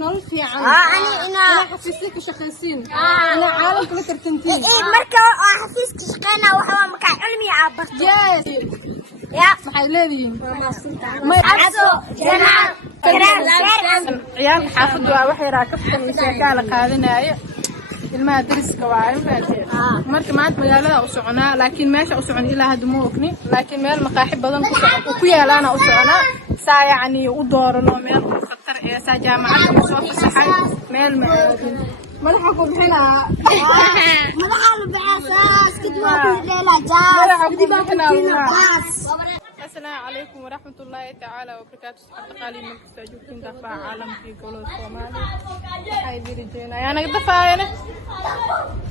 نول في أنا حفيزك شخصين أنا عالم كل ترتنتين مركا حفيزك شقينا وحوا مكا علمي عبرت يا محللي ما عبسو جماعة عيال حافظ waxay raakabtan sheekada qaadanaya ilmaha dariska waa marka maanta magaalada u soconaa laakiin meesha u socon ilaa hadda ma ogni laakiin meel maqaaxi badan ku yaalaana u soconaa saa yaani u doorano meel khatar ee saa jaamacadda soo fasaxay meel madaxa ku bixinaa madaxa lu bixasaas kadib ku leela jaas السلام عليكم ورحمة الله تعالى وبركاته. أتقالي من تستجوبين دفاع عالم في كل الصومالي. هاي رجينا يا أنا دفاع أنا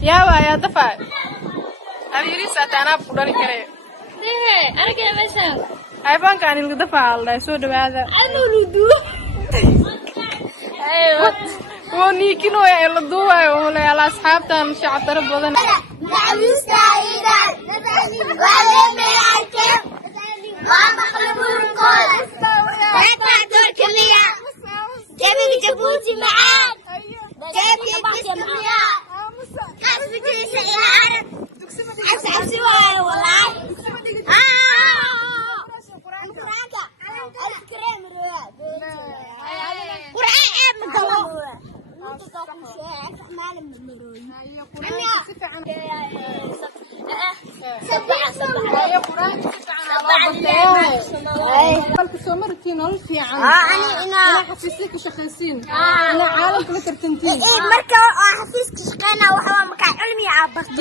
يا دفاع. أبي ريسة أنا بقولي كره. أنا كده مثلا. هاي بان كان الدفاع الله يسود بهذا. أنا لودو. أيوة. ونيكي نو يا لودو ولا يا أصحاب تام شعب ترى بدن. نعم سعيدا. وعلم العكب. ماما خلبون الكل تبع دور كمية جابي جبوتي معاك جابي بسمية كاسب جيسة إلى عرب أسعب سواي والله الكريم الرواد قرآن من دلوه سومرتي نول في أنا حفيزك شخصين أنا عالم كل ترتنتين مركا حفيزك شقينا وحوا مكا علمي عبرت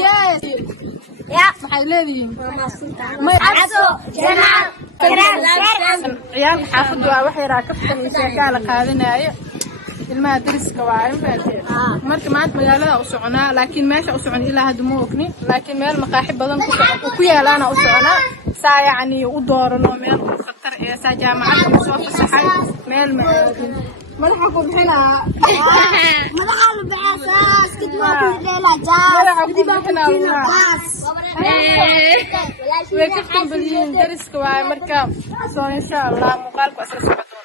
يا محللي ما عبسو جماعة عيال حافظ waxay raakabtan sheekada qaadanaya ilmaha dariska waa marka maanta magaalada u soconaa laakiin meesha u socon ilaa hadda ma ogni laakiin meel maqaaxi badan ku yaalaana u soconaa saa yaani u doorano meel khatar ee saa jaamacadda soo fasaxay meel madaxa ku bixinaa madaxa lu bixasaas kadib ku leela jaas way ka qanbaliin dariska waa marka soo insha Allah muuqaalku asla socdo